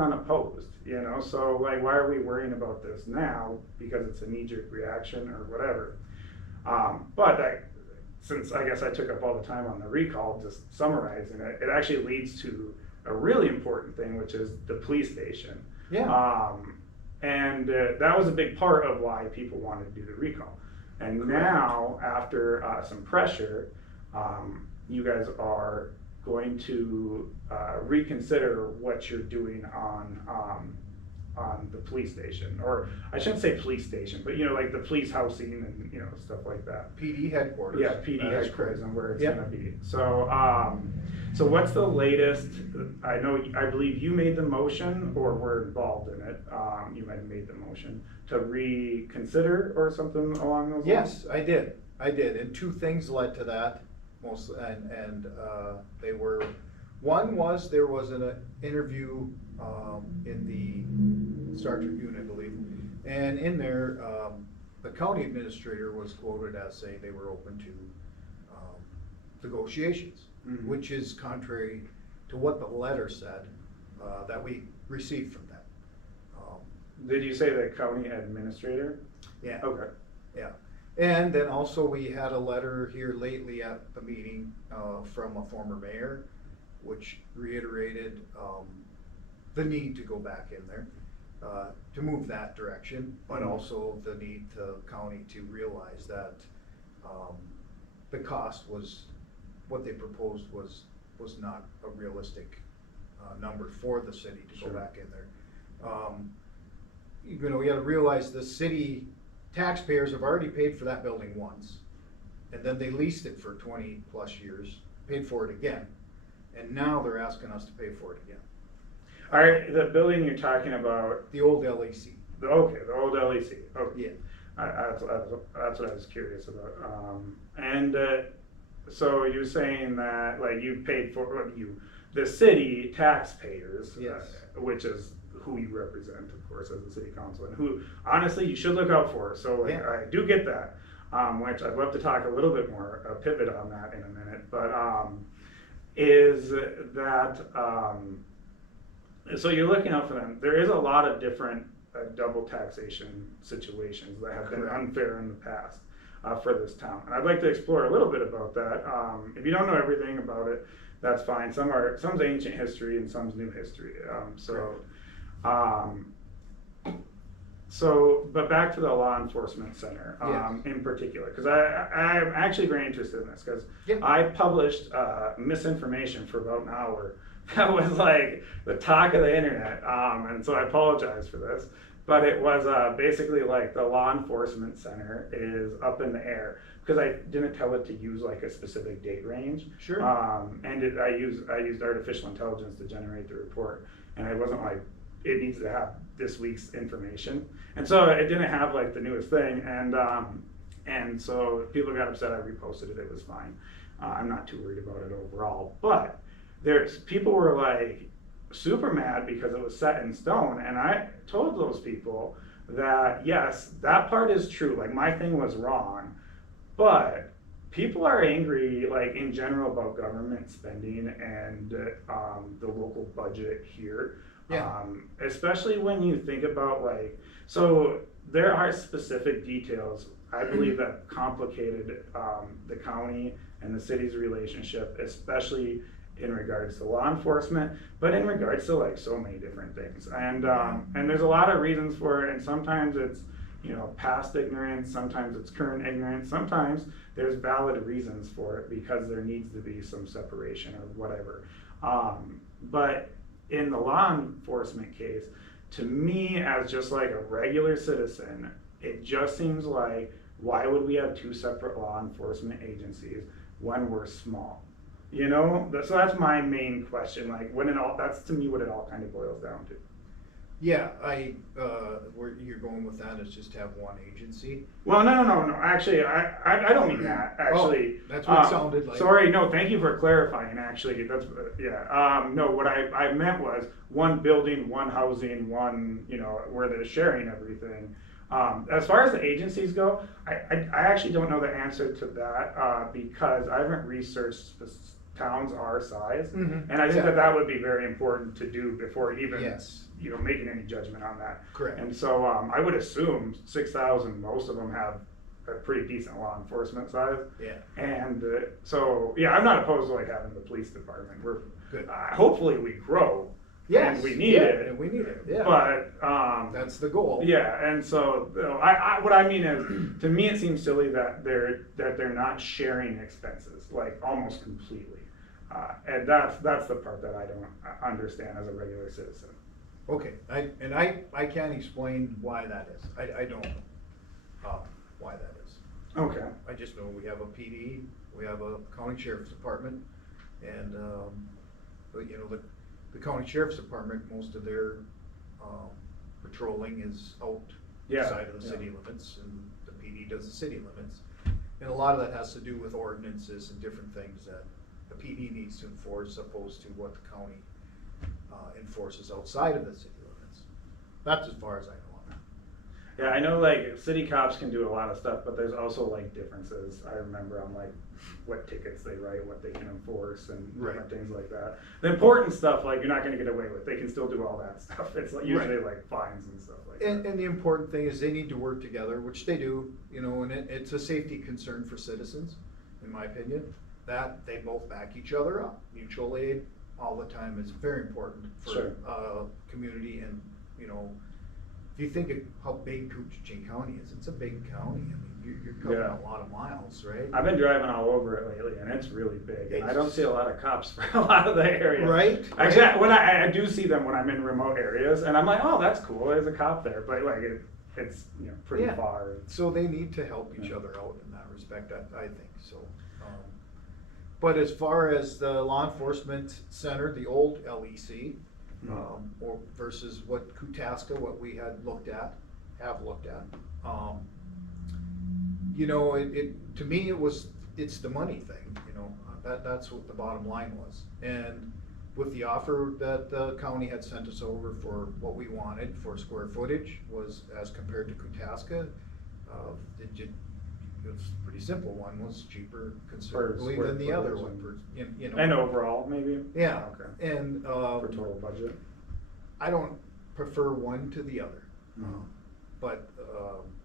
went unopposed, you know, so like, why are we worrying about this now? Because it's a knee-jerk reaction or whatever. Since I guess I took up all the time on the recall, just summarizing it, it actually leads to a really important thing, which is the police station. Yeah. That was a big part of why people wanted to do the recall. And Correct. now, after some pressure, you guys are going to reconsider what you're doing on the police station, or I shouldn't say police station, but you know, like the police housing and you know, stuff like that. PD headquarters. Yeah, PD That is headquarters correct. and where it's Yep. gonna be. So what's the latest? I believe you made the motion or were involved in it. You might have made the motion to reconsider or something along those lines? Yes, I did, and two things led to that, they were, one was, there was an interview, in the Star Tribune, I believe, and in there, the county administrator was quoted as saying they were open to, negotiations, Mhm. which is contrary to what the letter said, that we received from them. Did you say the county administrator? Yeah. Okay. Yeah, and then also we had a letter here lately at the meeting from a former mayor, which reiterated the need to go back in there, to move that direction, but also the need to county to realize that the cost was, what they proposed was not a realistic number for the city to Sure. go back in there. You know, we gotta realize the city taxpayers have already paid for that building once, and then they leased it for 20+ years, paid for it again, and now they're asking us to pay for it again. All right, the building you're talking about, The old LEC. the old LEC. Okay. Yeah. That's what I was curious about. So you're saying that like you paid for the city taxpayers, Yes. which is who you represent, of course, as the city council, and who honestly you should look out for. So like, Yeah. I do get that, which I'd love to talk a little bit more, pivot on that in a minute. But is that so you're looking out for them? There is a lot of different double taxation situations that have been Correct. unfair in the past for this town, and I'd like to explore a little bit about that. If you don't know everything about it, that's fine. Some's ancient history and some's new history. But back to the law enforcement center Yes. in particular, because I'm actually very interested in this, because Yeah. I published misinformation for about an hour. That was like the talk of the internet, and so I apologize for this. But it was basically like the law enforcement center is up in the air, because I didn't tell it to use like a specific date range. Sure. I used artificial intelligence to generate the report, and I wasn't like, it needs to have this week's information, and so it didn't have like the newest thing, and so people got upset. I reposted it. It was fine. I'm not too worried about it overall, but people were like super mad because it was set in stone, and I told those people that yes, that part is true. Like my thing was wrong, but people are angry, like in general, about government spending and the local budget here. Yeah. Especially when you think about like, so there are specific details, I believe, that complicated the county and the city's relationship, especially in regards to law enforcement, but in regards to like so many different things. And there's a lot of reasons for it, and sometimes it's, you know, past ignorance, sometimes it's current ignorance, sometimes there's valid reasons for it because there needs to be some separation or whatever. But in the law enforcement case, to me, as just like a regular citizen, it just seems like, why would we have two separate law enforcement agencies when we're small? You know, so that's my main question. Like, that's to me what it all kind of boils down to. Yeah, where you're going with that is just have one agency. Well, no. Actually, I don't mean that. Actually, that's what it sounded like. Sorry, no. Thank you for clarifying. Actually, that's no. What I meant was one building, one housing, one, you know, where they're sharing everything. As far as the agencies go, I actually don't know the answer to that because I haven't researched towns our size. Mhm. And I think Yeah. that that would be very important to do before even, Yes. making any judgment on that. Correct. And so, I would assume 6,000, most of them have a pretty decent law enforcement size. Yeah. And, so, yeah, I'm not opposed to like having the police department. We're, Good. hopefully we grow. Yes. And we need yeah, it. And we need it, yeah. But, That's the goal. yeah, and so, what I mean is, to me, it seems silly that they're not sharing expenses, like, almost completely. And that's the part that I don't understand as a regular citizen. Okay, I can't explain why that is. I don't know why that is. Okay. I just know we have a PD, we have a county sheriff's department, and, but you know, the county sheriff's department, most of their, patrolling is outside of the city limits, and the PD does the city limits. And a lot of that has to do with ordinances and different things that the PD needs to enforce, opposed to what the county, enforces outside of the city limits. That's as far as I know on that. Yeah, I know like city cops can do a lot of stuff, but there's also like differences. I remember on like what tickets they write, what they can enforce, and different Right. things like that. The important stuff, like you're not gonna get away with, they can still do all that stuff. It's like usually Right. like fines and stuff like And, that. and the important thing is they need to work together, which they do, you know, and it's a safety concern for citizens, in my opinion, that they both back each other up. Mutual aid all the time is very important for, Sure. community, and, you know, if you think of how big Coochin County is, it's a big county. I mean, you're covering Yeah. a lot of miles, right? I've been driving all over it lately, and it's really big. And I don't It's- see a lot of cops for a lot of the area. Right, Actually, right. when I do see them when I'm in remote areas, and I'm like, oh, that's cool. There's a cop there, but like it's pretty Yeah. far. So they need to help each Yeah. other out in that respect, I think, so. But as far as the law enforcement center, the old LEC, or versus what Kutaska, what we have looked at, you know, to me, it's the money thing, you know, that's what the bottom line was. And with the offer that the county had sent us over for what we wanted for square footage was, as compared to Kutaska, it was pretty simple. One was cheaper considerably square than the other footage one, you know. And overall, maybe. Yeah, Okay. and, For total budget. I don't prefer one to the other. Mhm. But,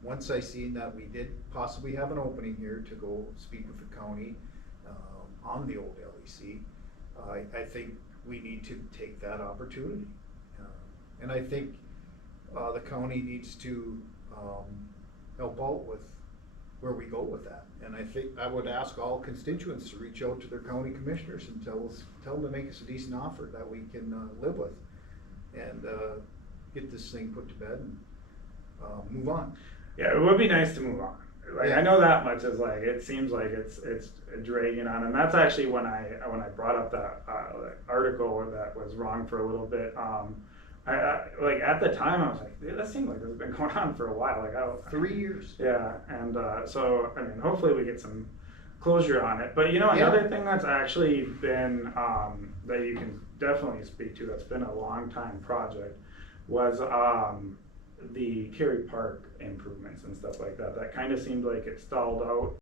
once I seen that we did possibly have an opening here to go speak with the county, on the old LEC, I think we need to take that opportunity. And I think, the county needs to, help out with where we go with that. And I think, I would ask all constituents to reach out to their county commissioners and tell them to make us a decent offer that we can, live with. And, get this thing put to bed and, move on. Yeah, it would be nice to move on. Like Yeah. I know that much is like it seems like it's dragging on, and that's actually when I brought up that article that was wrong for a little bit. I like at the time I was like, dude, that seemed like this has been going on for a while. Like 3 years. Yeah, and so I mean, hopefully we get some closure on it. But Yeah. another thing that's actually been that you can definitely speak to, that's been a long time project, was the Cary Park improvements and stuff like that. That kind of seemed like it stalled out